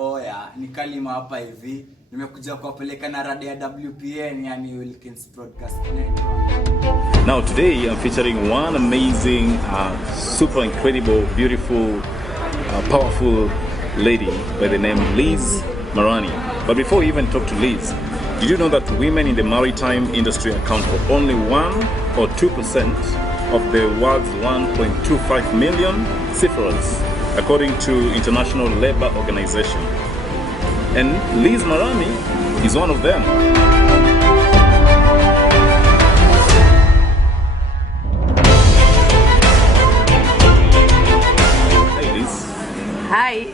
oya ni Kalima hapa hivi. Nimekuja kuwapeleka na rada ya WPN yani Wilkings Broadcast Network. Now today I'm featuring one amazing, super incredible, beautiful, powerful lady by the name Liz Marani. But before we even talk to Liz, did you know that women in the maritime industry account for only 1 or 2% of the world's 1.25 million seafarers, according to International Labour Organization? And Liz Marani is one of them. Hey Liz. Hi.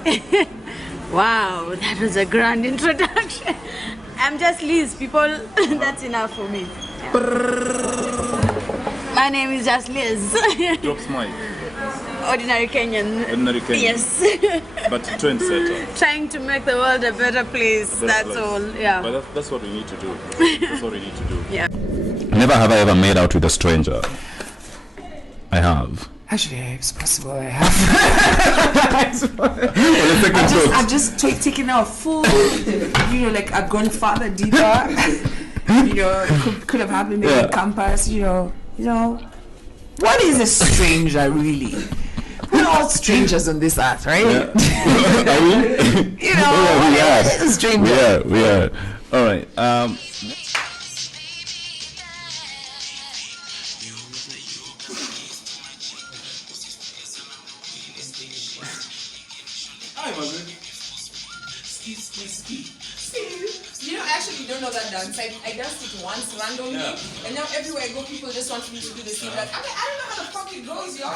Wow, that was a grand introduction. I'm just Liz, people. That's enough for me. My name is just Liz. Drop smile. Ordinary Kenyan. Ordinary Kenyan. Yes. But trendsetter. Trying to make the world a better place. That's all. Yeah. But that's what we need to do. That's what we need to do. Yeah. Never have I ever made out with a stranger. I have. Actually, it's possible I have. I've just taken out full, like I've gone farther, deeper. Could have happened in campus. What is a stranger really? We're all strangers on this earth, right? Yeah. Are we? We are. What is a stranger? We are. All right. Actually don't know that dance. I danced it once randomly, and now everywhere I go, people just want me to do the same. Like, I don't know how the fuck it goes, y'all.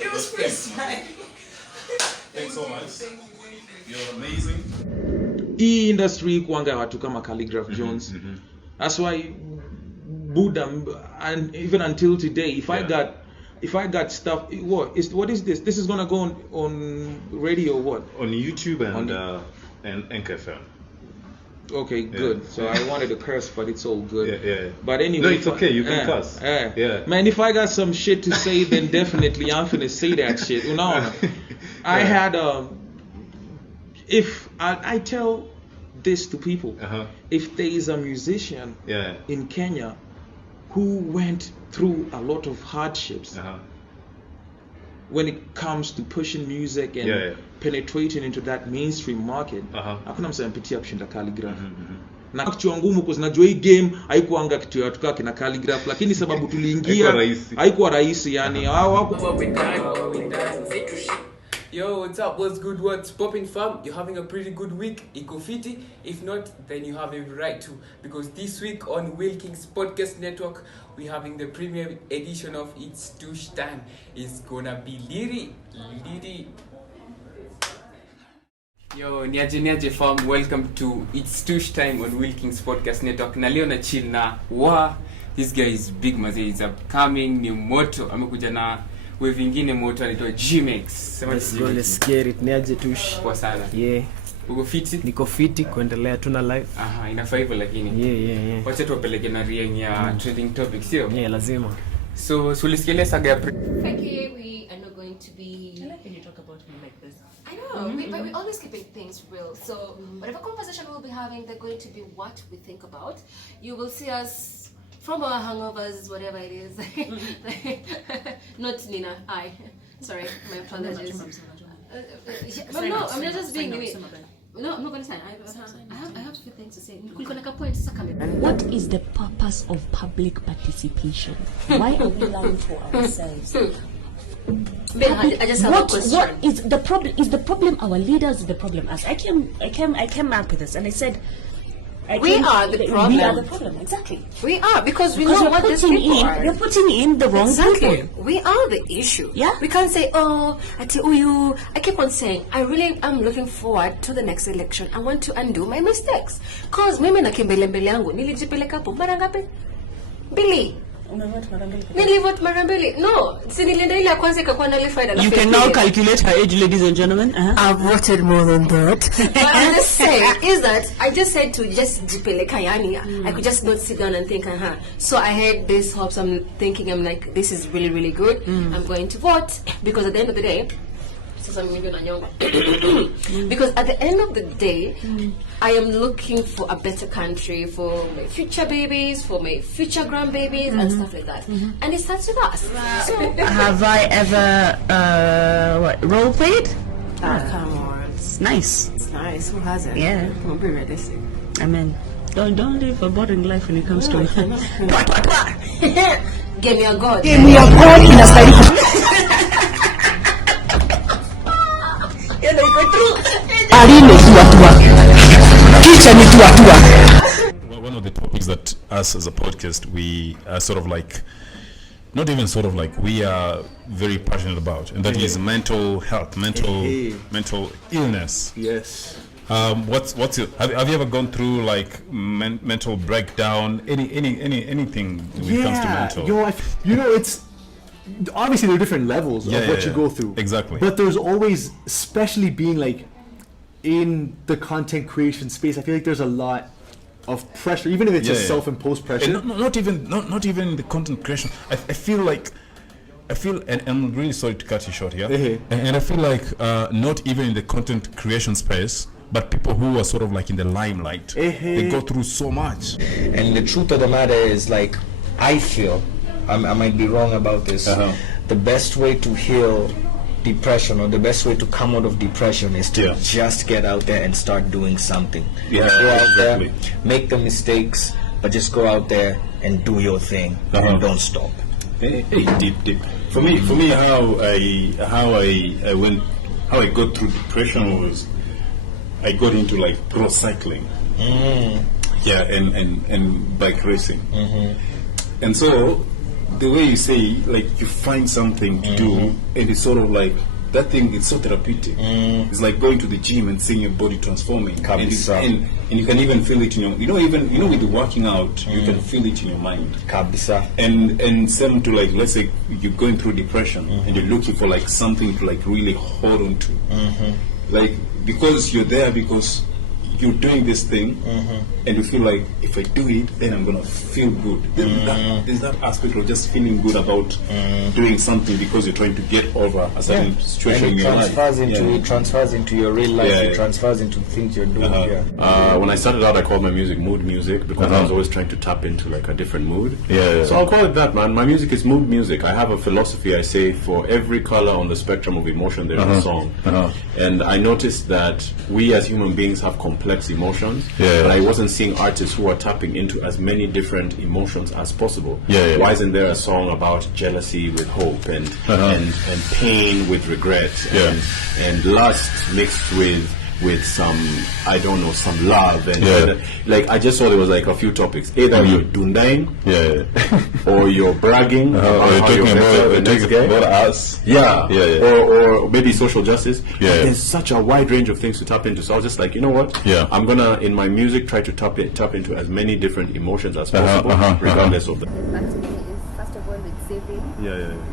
It was freestyle. Thanks so much. You're amazing. Hii industry kuanga watu kama Calligraph Jones. That's why Buddha, and even until today, if I got stuff, what is this? This is gonna go on radio, what? On YouTube and NKFM. Okay, good. So I wanted to curse, but it's all good. Yeah. But anyway, no, it's okay. You can curse. Man, if I got some shit to say, then definitely I'm finna say that shit. I had if I tell this to people, if there is a musician in Kenya who went through a lot of hardships when it comes to pushing music and penetrating into that mainstream market, hakuna msema mpitia kushinda Calligraph. Na kichwa ngumu kwa najua hii game haikuanga kitu ya tukake na Calligraph, lakini sababu tuliingia haikuwa rahisi yani hawako. Yo, what's up? What's good? What's popping, fam? You're having a pretty good week. Iko fiti? If not, then you have every right to. Because this week on Wilkings Podcast Network, we're having the premiere edition of It's Tush Time. It's gonna be litty. Yo, niaje fam. Welcome to It's Tush Time on Wilkings Podcast Network. Na leo na chill na this guy is big mazee. He's upcoming, new moto. Amekuja na wave ingine moto anaitwa G-Max. Let's get it. Niaje Tush. Kwa sana. Yeah. Uko fiti? Niko fiti kuendelea tuna live. Inafaa hivyo lakini. Yeah. Wacha tuwapeleke na rieng ya trending topics, sio? Yeah, lazima. So ulisikia saga ya Okay, we are not going to be. I like when you talk about me like this. I know, but we're always keeping things real. So whatever conversation we'll be having, they're going to be what we think about. You will see us from our hangovers, whatever it is. Not Nina, sorry, my apologies. No, I'm not just being me. No, I'm not going to sign. I have a few things to say. What is the purpose of public participation? Why are we lying to ourselves? I just have a question. What is the problem? Is the problem our leaders? Is the problem us? I came up with this and I said, we are the problem. We are the problem, exactly. We are, because we know what these people are. You're putting in the wrong people. We are the issue. Yeah. We can't say, I keep on saying, I really am looking forward to the next election. I want to undo my mistakes. Because mimi na kimbele mbele yangu, nilijipeleka hapo mara ngapi? Billy. Nilivote mara mbili. No, si nilienda ile ya kwanza ikakuwa nullified. You can now calculate her age, ladies and gentlemen. I've voted more than that. But I'm just saying is that I just said to just jipeleka yani. I could just not sit down and think, So I had this hopes. I'm thinking, I'm like, this is really, really good. I'm going to vote because at the end of the day, Sasa mimi nanyonga. Because at the end of the day, I am looking for a better country for my future babies, for my future grandbabies, and stuff like that. And it starts with us. So, Have I ever role played? Come on. It's nice. It's nice. Who hasn't? Yeah. Don't be realistic. I mean, don't live a boring life when it comes to give me a god. Give me a god in a style. One of the topics that us as a podcast we are sort of like, not even sort of like, we are very passionate about, and that is mental health, mental illness. Yes. What's your, have you ever gone through like mental breakdown, anything when it comes to mental? It's obviously there are different levels of what you go through. Exactly. But there's always, especially being like in the content creation space, I feel like there's a lot of pressure, even if it's just self-imposed pressure. And not even the content creation. I feel, and I'm really sorry to cut you short here. And I feel like not even in the content creation space, but people who are sort of like in the limelight, they go through so much. And the truth of the matter is, like, I feel, I might be wrong about this, the best way to heal depression, or the best way to come out of depression, is to just get out there and start doing something. Go out there, make the mistakes, but just go out there and do your thing and don't stop. Deep. For me, how I got through depression was, I got into like pro cycling, and bike racing, and so the way you say, like, you find something to do, and it's sort of like that thing. It's so therapeutic. It's like going to the gym and seeing your body transforming, and you can even feel it in your, with the working out, you can feel it in your mind. And same to, like, let's say you're going through depression and you're looking for like something to like really hold on to, like, because you're there because you're doing this thing, and you feel like, if I do it, then I'm gonna feel good. There's that aspect of just feeling good about doing something because you're trying to get over a certain situation in your life. It transfers into your real life. It transfers into things you're doing. When I started out, I called my music mood music, because I was always trying to tap into like a different mood. So I'll call it that, man. My music is mood music. I have a philosophy. I say for every color on the spectrum of emotion, there's a song. And I noticed that we as human beings have complex emotions, but I wasn't seeing artists who are tapping into as many different emotions as possible. Why isn't there a song about jealousy with hope, and pain with regret, and lust mixed with some, I don't know, some love, and like, I just saw there was like a few topics. Either you're dundaing, or you're bragging, or you're talking about us, or maybe social justice. There's such a wide range of things to tap into. So I was just like, you know what? I'm gonna, in my music, try to tap into as many different emotions as possible, regardless of them. That to me is, first of all, with saving.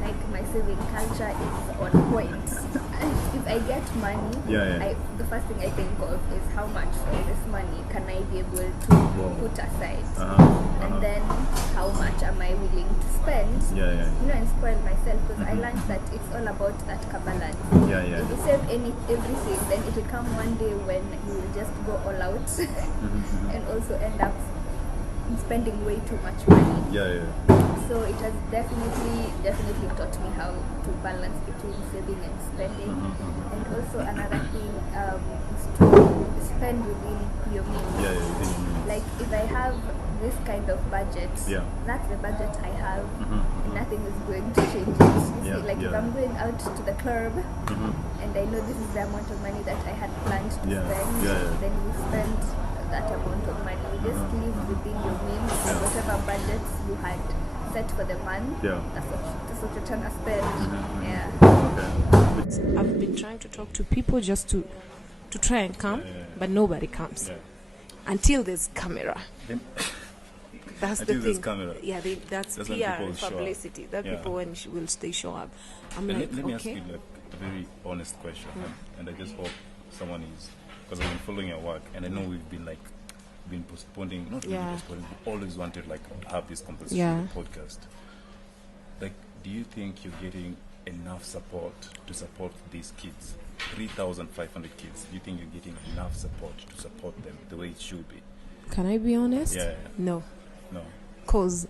Like, my saving culture is on point. If I get money, the first thing I think of is how much of this money can I be able to put aside, and then how much am I willing to spend, and spoil myself, because I learned that it's all about that balance. If you save everything, then it will come one day when you will just go all out and also end up spending way too much money. So it has definitely taught me how to balance between saving and spending. And also another thing is to spend within your means. Like, if I have this kind of budget, that's the budget I have, and nothing is going to change it. You see, like, if I'm going out to the club and I know this is the amount of money that I had planned to spend, then you spend that amount of money. You just live within your means, and whatever budgets you had set for the month, that's what you're trying to spend. I've been trying to talk to people just to try and come, but nobody comes until there's camera. That's the thing. Camera. That's PR and publicity. That people when they show up. Let me ask you like a very honest question, and I just hope someone is, because I've been following your work, and I know we've been postponing, not really postponing, we always wanted like have this conversation podcast. Like, do you think you're getting enough support to support these kids 3,500 kids. Do you think you're getting enough support to support them the way it should be? Can I be honest? Yeah. No. No. Because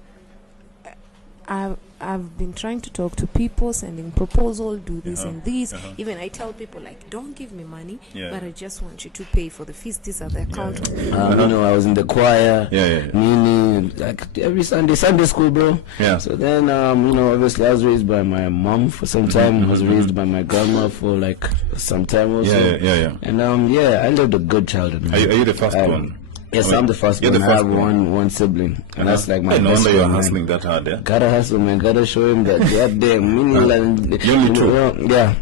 I've been trying to talk to people, sending proposal, do this and this. Even I tell people like, don't give me money, but I just want you to pay for the fees. These are the account. You know, I was in the choir, meaning like every Sunday school, bro. Yeah. So then, you know, obviously I was raised by my mom for some time. I was raised by my grandma for like some time also. Yeah. And I lived a good childhood. Are you the first one? Yes, I'm the first one. I have one sibling, and that's like my best friend. No wonder you're hustling that hard, yeah? Gotta hustle, man. Gotta show him that goddamn meaning. Yeah.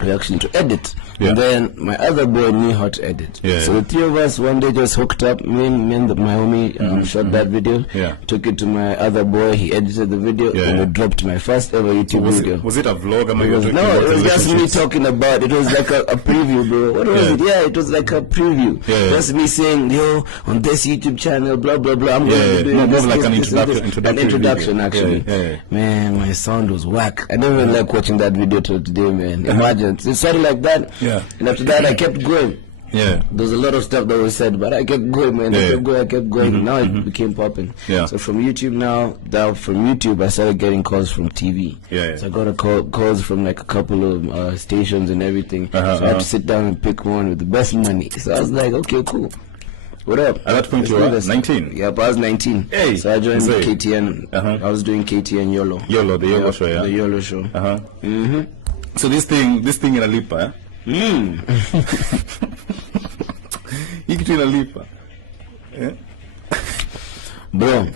Actually, to edit. And then my other boy knew how to edit. So the three of us one day just hooked up. Me and my homie shot that video. Took it to my other boy. He edited the video and we dropped my first ever YouTube video. Was it a vlog? No, it was just me talking about. It was like a preview, bro. What was it? Yeah, it was like a preview. Just me saying, yo, on this YouTube channel, blah blah blah. I'm going to do this, like an introduction actually. Man, my sound was whack. I don't even like watching that video till today, man. Imagine. It started like that. And after that, I kept going. There's a lot of stuff that was said, but I kept going, man. I kept going. Now it became popping. So from YouTube from YouTube, I started getting calls from TV. So I got calls from like a couple of stations and everything. So I had to sit down and pick one with the best money. So I was like, okay, cool. What up? At that point you were 19? Yep, I was 19. Hey, so I joined KTN. I was doing KTN YOLO. The YOLO show, yeah? The YOLO show. So this thing in a lipa, You get in a lipa. Bro,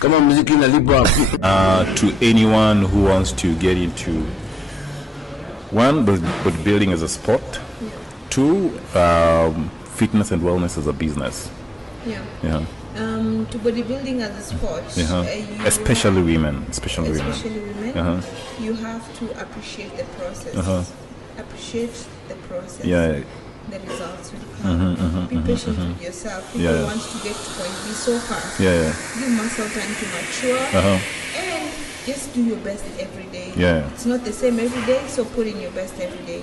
come on, music in a lipa. To anyone who wants to get into one, bodybuilding as a sport. Two, fitness and wellness as a business. To bodybuilding as a sport, especially women. You have to appreciate the process. Appreciate the process. The results will come. Be patient with yourself. People want to get to point B so fast. Give muscle time to mature. And just do your best every day. It's not the same every day, so put in your best every day.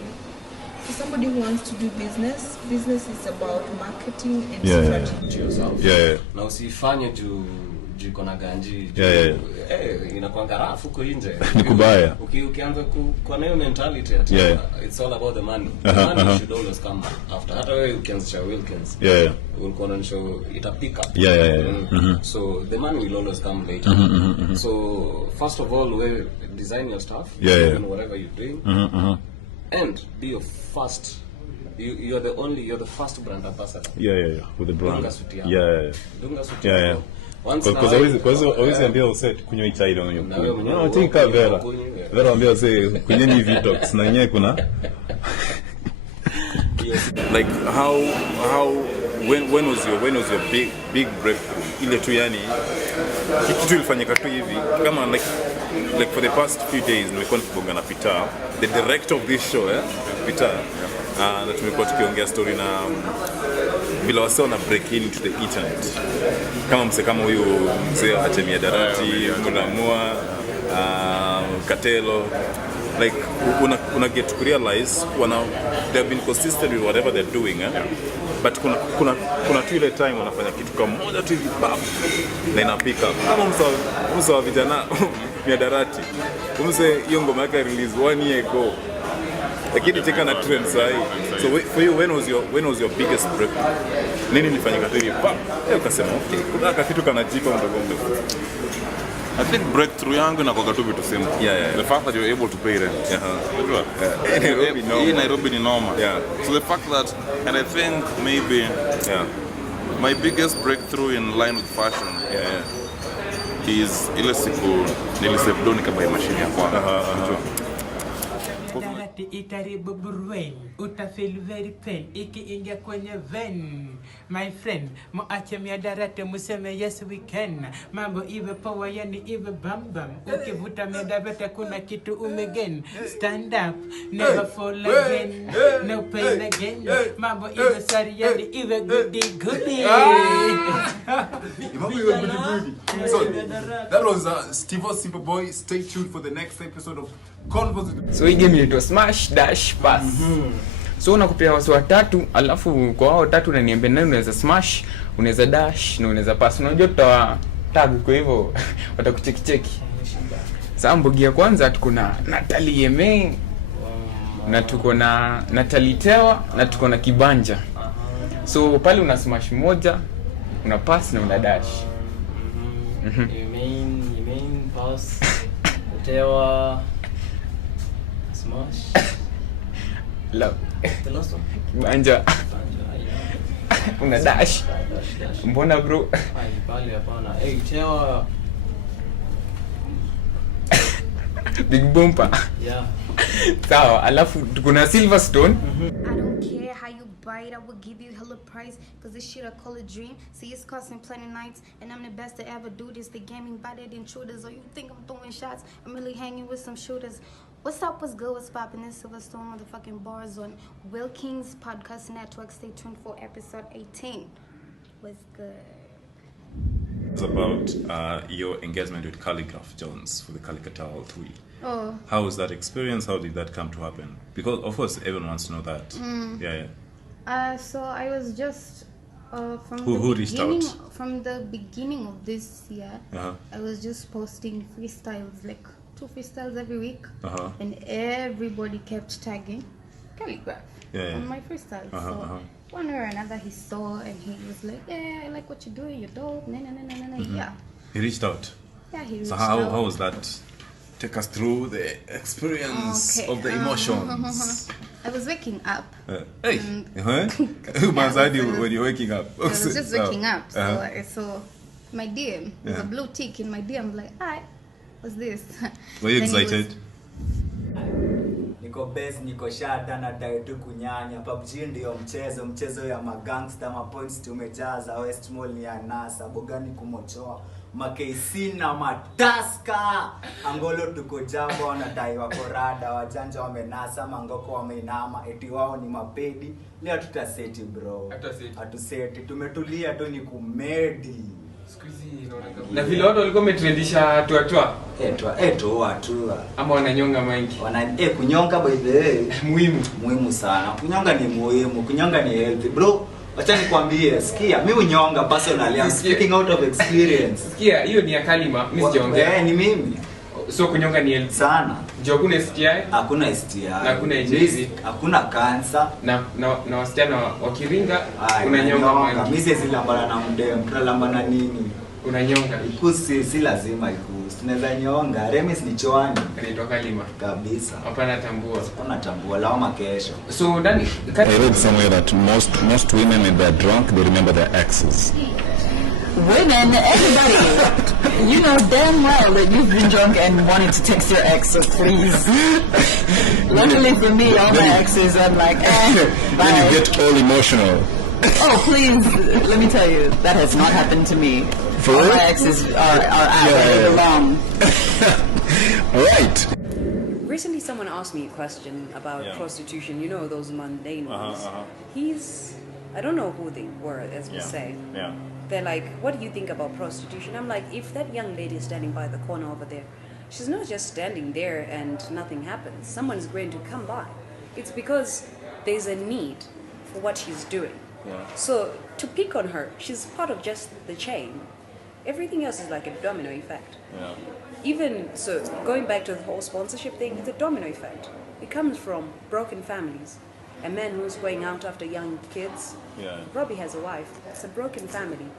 For somebody who wants to do business is about marketing and strategy to yourself. Na usifanye juu iko na ganji. Inakuanga rafu huko nje. Ni kubaya. Ukianza kwa nayo mentality it's all about the money. The money should always come after. Hata wewe ukianzisha Wilkings. Ulikuwa na show ita pick up. So the money will always come later. So first of all, design your stuff, whatever you're doing. And be your first. You're the first brand ambassador. With the brand. Dunga suti. Because always ambia uset kunywa chai ndio unyo. No, tika vera ambia uset kunyeni vitox na yenyewe kuna like how when was your big breakthrough? Ile tu yani kitu ilifanyika tu hivi kama like for the past few days nimekuwa nikibonga na Peter, the director of this show, Peter. Na tumekuwa tukiongea story na bila wasao na break into the internet. Kama huyu mzee Achemia Darati, Munamua, Katelo, like una get to realize they've been consistent with whatever they're doing, but kuna tu ile time wanafanya kitu kama moja tu hivi bam na ina pick up. Kama msa vijana Miadarati, mse hiyo ngoma yake release 1 year ago. Lakini cheka na trend sahi. So for you, when was your biggest breakthrough? Nini nilifanyika tu hivi pam? Ukasema okay, kuna kitu kanajika mdogo. I think breakthrough yangu inakuwa tu vitu simple. The fact that you're able to pay rent. In Nairobi ni normal. So the fact that, and I think maybe my biggest breakthrough in line with fashion is ile siku nilisave doni kama ya mashine ya kwanza. Itaribu burwen, utafeel very pain, ikiingia kwenye vein. My friend, muache miadarate museme yes we can. Mambo iwe power yani iwe bambam. Ukivuta miadarate kuna kitu umegen. Stand up, never fall again, no pain again. Mambo iwe sari yani iwe goody goody. So that was Steve Superboy. Stay tuned for the next episode of Converse. So hii game inaitwa Smash Dash Pass. So unakupea wasi watatu, alafu kwa hao watatu unaniambia nani unaweza smash, unaweza dash na unaweza pass. Unajua tutawa tag kwa hivyo watakucheki. Sasa mbogi ya kwanza tuko na Natalie Yemeng na tuko na Natalie Tewa na tuko na Kibanja. So pale una smash moja, una pass na una dash. Yemeng pass, Tewa smash. Love. The last one. Kibanja. Una dash. Mbona bro? Pale hapana. Tewa Big bumper. Yeah. Sawa, alafu kuna Silverstone. I don't care how you bite, I will give you hella price. Cause this shit I call a dream. See, it's costing plenty nights. And I'm the best to ever do this. The gaming bodied intruders. Or you think I'm throwing shots? I'm really hanging with some shooters. What's up, what's good, what's poppin'? This Silverstone motherfucking bars on Wilkings Podcast Network. Stay tuned for episode 18. What's good? It's about your engagement with Calligraph Jones for the Calicut Tweet. Oh. How was that experience? How did that come to happen? Because of course everyone wants to know that. So I was just from who reached out? From the beginning of this year, I was just posting freestyles, like 2 freestyles every week, and everybody kept tagging Calligraph on my freestyles. So one way or another he saw and he was like, yeah, I like what you're doing, you're dope, yeah. He reached out. Yeah, he reached out. So how was that? Take us through the experience of the emotions. I was waking up. Hey, when you're waking up? I was just waking up. So I saw my DM. There's a blue tick in my DM. I'm like, hi, what's this? Were you excited? Niko base, niko shada na tu kunyanya. PUBG ndio mchezo ya magangster, mapoints tumejaza. West Mall ni ya NASA, Bogani kumochoa. Makeisi na mataska Angolo tuko jambo wanadai wako rada, wajanja wamenasa, mangoko wameinama, eti wao ni mapedi. Leo tutaseti bro, hatuseti, tumetulia tu ni kumedi. Na vile watu walikuwa wametrendisha tuatwa ama wananyonga mengi kunyonga by the way muhimu sana. Kunyonga ni muhimu, kunyonga ni healthy bro. Wacha nikwambie, sikia, mimi unyonga personally, I'm speaking out of experience. Sikia, hiyo ni ya Kalima, mimi sijaongea. Ni mimi. So kunyonga ni healthy sana. Ndio kuna STI? Hakuna STI. Na hakuna HIV, hakuna cancer. Na wasichana wakiringa unanyonga. Mimi siwezi lambana na mdem, tunalambana nini? Unanyonga. Ikusi si lazima ikusi. Tunaweza nyonga. Remis ni choani. Anaitwa Kalima. Kabisa. Hapana tambua. Hapana tambua lawama kesho. So Danny, I read somewhere that most women when they're drunk they remember their exes. Women, everybody, you know damn well that you've been drunk and wanted to text your ex, so please. Luckily for me, all my exes, I'm like, bye. Then you get all emotional. Oh, please, let me tell you, that has not happened to me. All my exes are out where they belong. Right. Recently someone asked me a question about prostitution, you know, those mundane ones. I don't know who they were, as we say. They're like, what do you think about prostitution? I'm like, if that young lady is standing by the corner over there, she's not just standing there and nothing happens. Someone's going to come by. It's because there's a need for what she's doing. So to pick on her, she's part of just the chain. Everything else is like a domino effect. Even so, going back to the whole sponsorship thing, it's a domino effect. It comes from broken families. A man who's going out after young kids probably has a wife. It's a broken family.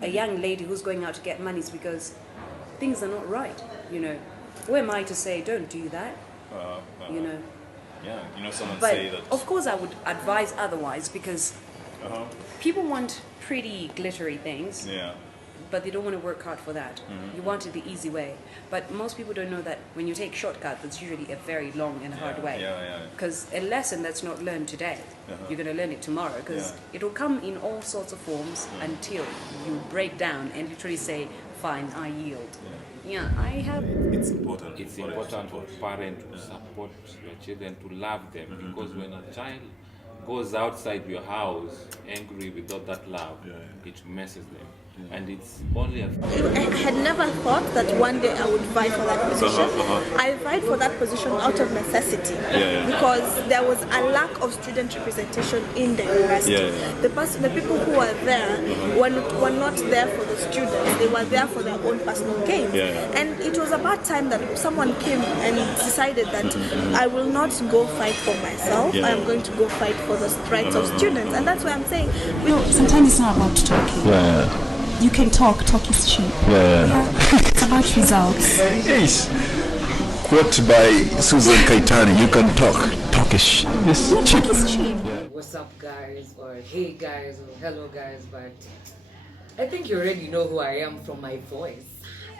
A young lady who's going out to get money is because things are not right, you know. Who am I to say, don't do that, you know? Yeah, you know, someone But say that. Of course I would advise otherwise because people want pretty glittery things. But they don't want to work hard for that. You want it the easy way. But most people don't know that when you take shortcuts, it's usually a very long and hard way. Because a lesson that's not learned today, you're going to learn it tomorrow. Because it'll come in all sorts of forms until you break down and literally say, fine, I yield. I have... It's important. It's important for parents to support your children, to love them. Because when a child goes outside your house angry without that love, it messes them. and it's only a... I had never thought that one day I would vie for that position. I vied for that position out of necessity because there was a lack of student representation in the university. The people who were there were not there for the students, they were there for their own personal gain. And it was about time that someone came and decided that I will not go fight for myself, I am going to go fight for the rights of students. And that's why I'm saying, sometimes it's not about talking. You can talk is cheap. It's about results. Yes. Quote by Susan Kaitani, you can talk is cheap. Talk is cheap. What's up, guys, or hey guys, or hello guys, but I think you already know who I am from my voice.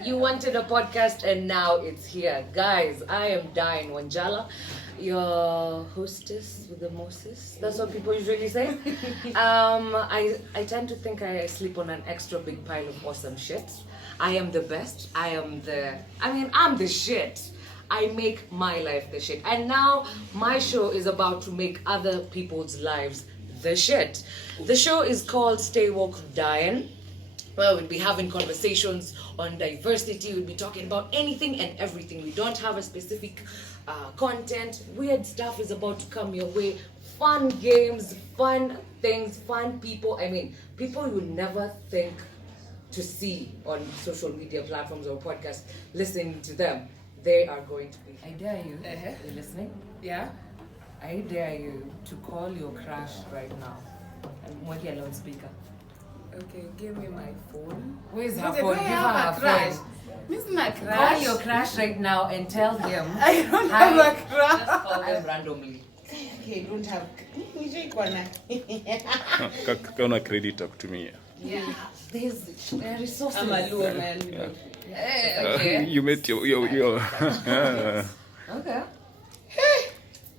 You wanted a podcast and now it's here. Guys, I am Diane Wanjala, your hostess with the Moses. That's what people usually say. I tend to think I sleep on an extra big pile of awesome shit. I am the best. I'm the shit. I make my life the shit. And now my show is about to make other people's lives the shit. The show is called Stay Woke Diane. Well, we'll be having conversations on diversity. We'll be talking about anything and everything. We don't have a specific content. Weird stuff is about to come your way. Fun games, fun things, fun people. People you never think to see on social media platforms or podcasts. Listening to them, they are going to be. I dare you. You listening? Yeah. I dare you to call your crush right now and make a loudspeaker. Okay, give me my phone. Where's her phone? Give her her phone. This is my crush. Call your crush right now and tell them. I don't have a crush. Just call them randomly. Okay, don't have. Kauna credit talk to me. Yeah. There is so I'm a low man. Okay. You met your Okay.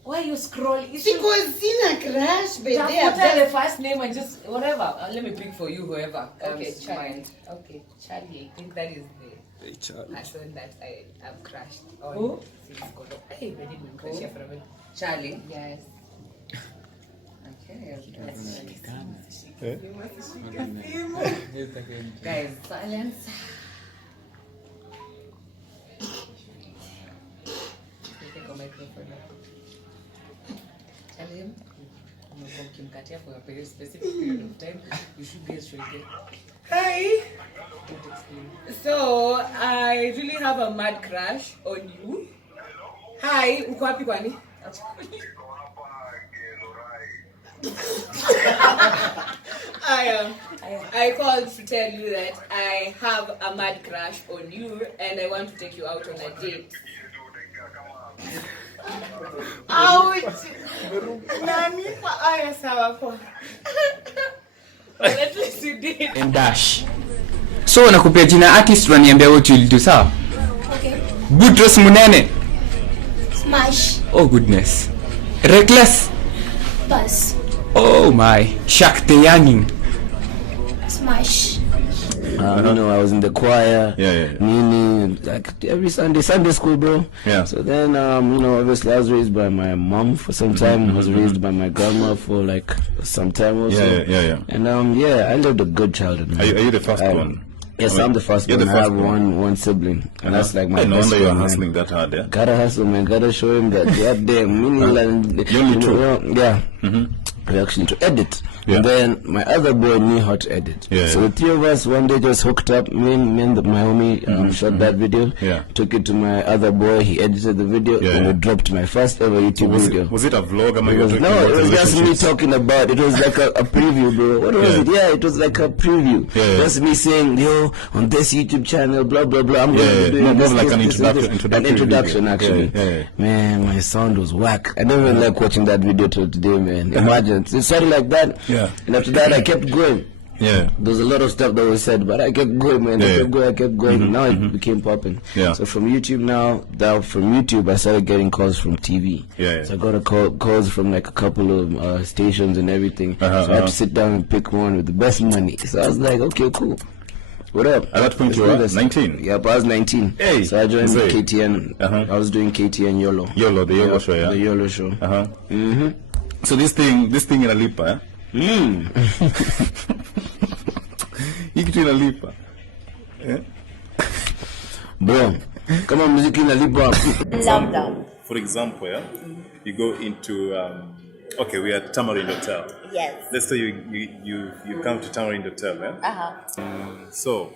Why are you scrolling? Because seen a crash, baby. Tell the first name and just whatever. Let me pick for you whoever. Okay, Charlie. Okay, Charlie. I think that is the person that I have crashed on. Who? Hey, I didn't crash here for a minute. Charlie. Yes. Okay. Guys, silence. Take a microphone. Tell him ukimkatia for a very specific period of time, you should be straight there. Hi. So I really have a mad crush on you. Hi, uko wapi kwani? I called to tell you that I have a mad crush on you and I want to take you out on a date. Ouch! Nani pa aya sawa po. At least you did. And dash. So nakupea jina artist waniambia what you'll do, sawa? Okay. Boutros Munene. Smash. Oh goodness. Reckless. Buzz. Oh my. Shakti Yangin. Smash. I was in the choir, meaning like every Sunday school, bro. So then, obviously I was raised by my mom for some time. I was raised by my grandma for like some time also. And I lived a good childhood. Are you the first one? Yes, I'm the first one. I have one sibling, and that's like my best friend. No wonder you're hustling that hard, yeah? Gotta hustle, man. Gotta show him that goddamn meaning. You only two? We actually to edit. And then my other boy knew how to edit. So the three of us one day just hooked up. Me and my homie shot that video. Took it to my other boy. He edited the video. And we dropped my first ever YouTube video. Was it a vlog? No, it was just me talking about. It was like a preview, bro. What was it? Yeah, it was like a preview. Just me saying, yo, on this YouTube channel, blah blah blah. I'm going to do more like an introduction, actually. Man, my sound was whack. I never like watching that video till today, man. Imagine it started like that. And after that, I kept going. There was a lot of stuff that was said, but I kept going, man. I kept going. Now it became popping. So from YouTube from YouTube, I started getting calls from TV. So I got calls from like a couple of stations and everything. So I had to sit down and pick one with the best money. So I was like, okay, cool. What up? At that point you were 19? Yep, I was 19. Hey, so I joined KTN. I was doing KTN YOLO. The YOLO show, The YOLO show. So this thing in Alipa, Hii kitu inalipa. Bro, kama muziki inalipa. For example, yeah, you go into okay, we are at Tamarind Hotel. Yes. Let's say you come to Tamarind Hotel, yeah. So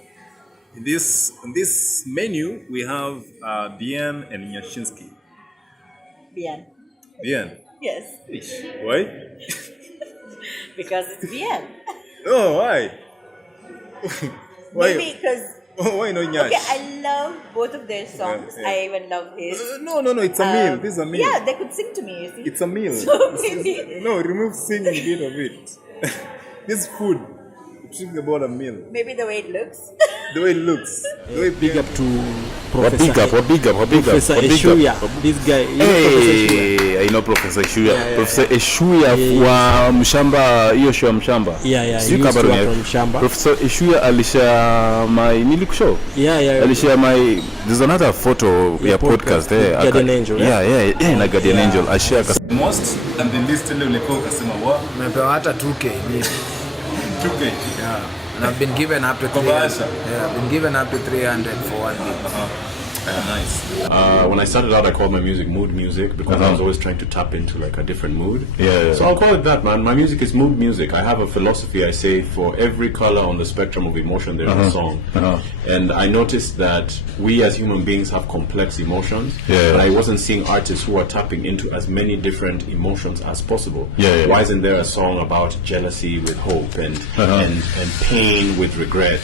in this menu we have Bien and Nyashinsky. Bien. Bien. Yes. Why? Because it's Bien. Oh, why? Why? Maybe because. Why no Nyash? Okay, I love both of their songs. Yeah. I even love his. No, it's a meal. This is a meal. Yeah, they could sing to me, you see. It's a meal. So maybe. No, remove singing bit of it. This food. It's talking about a meal. Maybe the way it looks. The way it looks. The way big up to Professor. What big up? Professor Eshuya. This guy. Hey, I know Professor Eshuya. Yeah. Professor Eshuya wa Mshamba, hiyo show Mshamba. Yeah. Si kabla ya Mshamba. Professor Eshuya alisha my nilikushow. Yeah. Alisha my there's another photo ya podcast there. Guardian Angel. Yeah, na Guardian Angel. Ashia most and the least ile ulikuwa ukasema what? Nimepewa hata 2K. 2K. Yeah. And I've been given up to 300. Yeah, I've been given up to 300 for 1 week. Nice. When I started out, I called my music mood music because I was always trying to tap into like a different mood. Yeah. So I'll call it that, man. My music is mood music. I have a philosophy. I say for every color on the spectrum of emotion, there's a song. And I noticed that we as human beings have complex emotions. Yeah. But I wasn't seeing artists who are tapping into as many different emotions as possible. Yeah. Why isn't there a song about jealousy with hope and pain with regret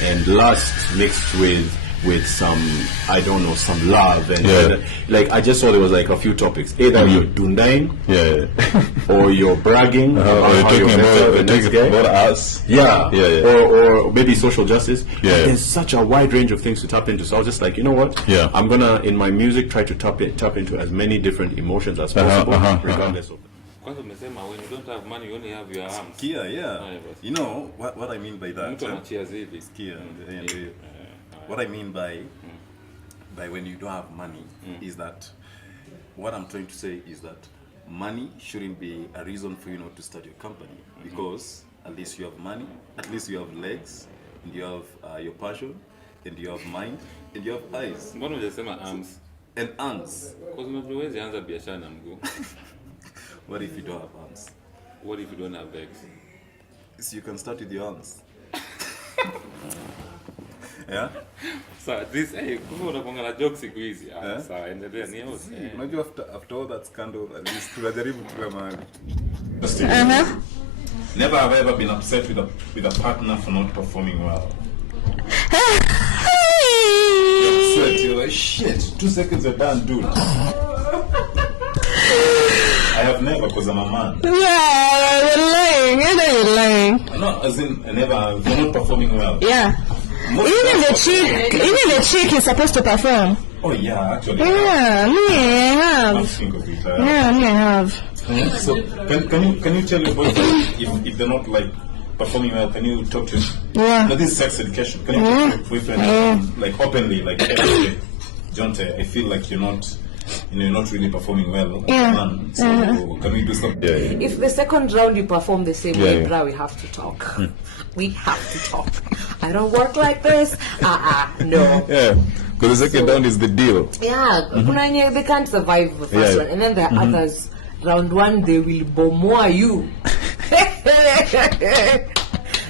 and lust mixed with some, I don't know, some love and like I just saw there was like a few topics. Either you're dundaing, or you're bragging, or you're talking about us, or maybe social justice. Yeah. There's such a wide range of things to tap into. So I was just like, you know what? Yeah. I'm gonna in my music try to tap into as many different emotions as possible, regardless of. When you don't have money, you only have your arms. Yeah. You know what I mean by that? What I mean by when you don't have money is that what I'm trying to say is that money shouldn't be a reason for you not to start your company, because at least you have money, at least you have legs, and you have your passion, and you have mind, and you have eyes. Mbona unasema arms? And arms. Because unaweza anza biashara na mguu. What if you don't have arms? What if you don't have legs? So you can start with your arms. Yeah. So this kumbe unaponga na jokes siku hizi. Sawa, endelea ni yote. Unajua after all that scandal at least tunajaribu tuwe mahali. Never have I ever been upset with a partner for not performing well. You're upset, you're like shit, 2 seconds are done, dude. I have never, because I'm a man. Yeah, you're lying. No, as in, I never have. You're not performing well. Yeah. Even the chick is supposed to perform. Oh yeah, actually. Yeah, me, I have. Let's think of it. Yeah, me, I have. So, can you tell your boyfriend if they're not like performing well? Can you talk to him? Yeah. No, this is sex education. Can you talk to your boyfriend like openly, like, hey, Jonte, I feel like you're not really performing well. So can we do something? Yeah. If the second round you perform the same way, bro, we have to talk. We have to talk. I don't work like this. No. Yeah. Because the second round is the deal. Yeah. They can't survive the first one. And then there are others. Round one, they will bomoa you.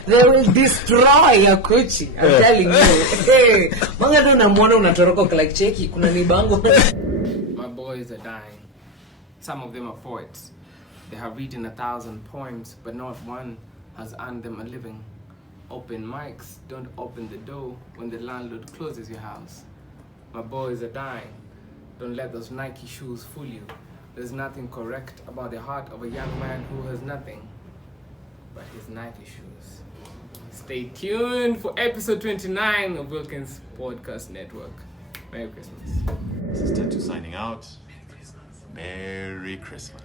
They will destroy your Kuchi. I'm telling you. My boys are dying. Some of them are poets. They have written 1,000 poems, but not one has earned them a living. Open mics don't open the door when the landlord closes your house. My boys are dying. Don't let those Nike shoes fool you. There's nothing correct about the heart of a young man who has nothing but his Nike shoes. Stay tuned for episode 29 of Wilkings Podcast Network. Merry Christmas. This is Tetu signing out. Merry Christmas. Merry Christmas.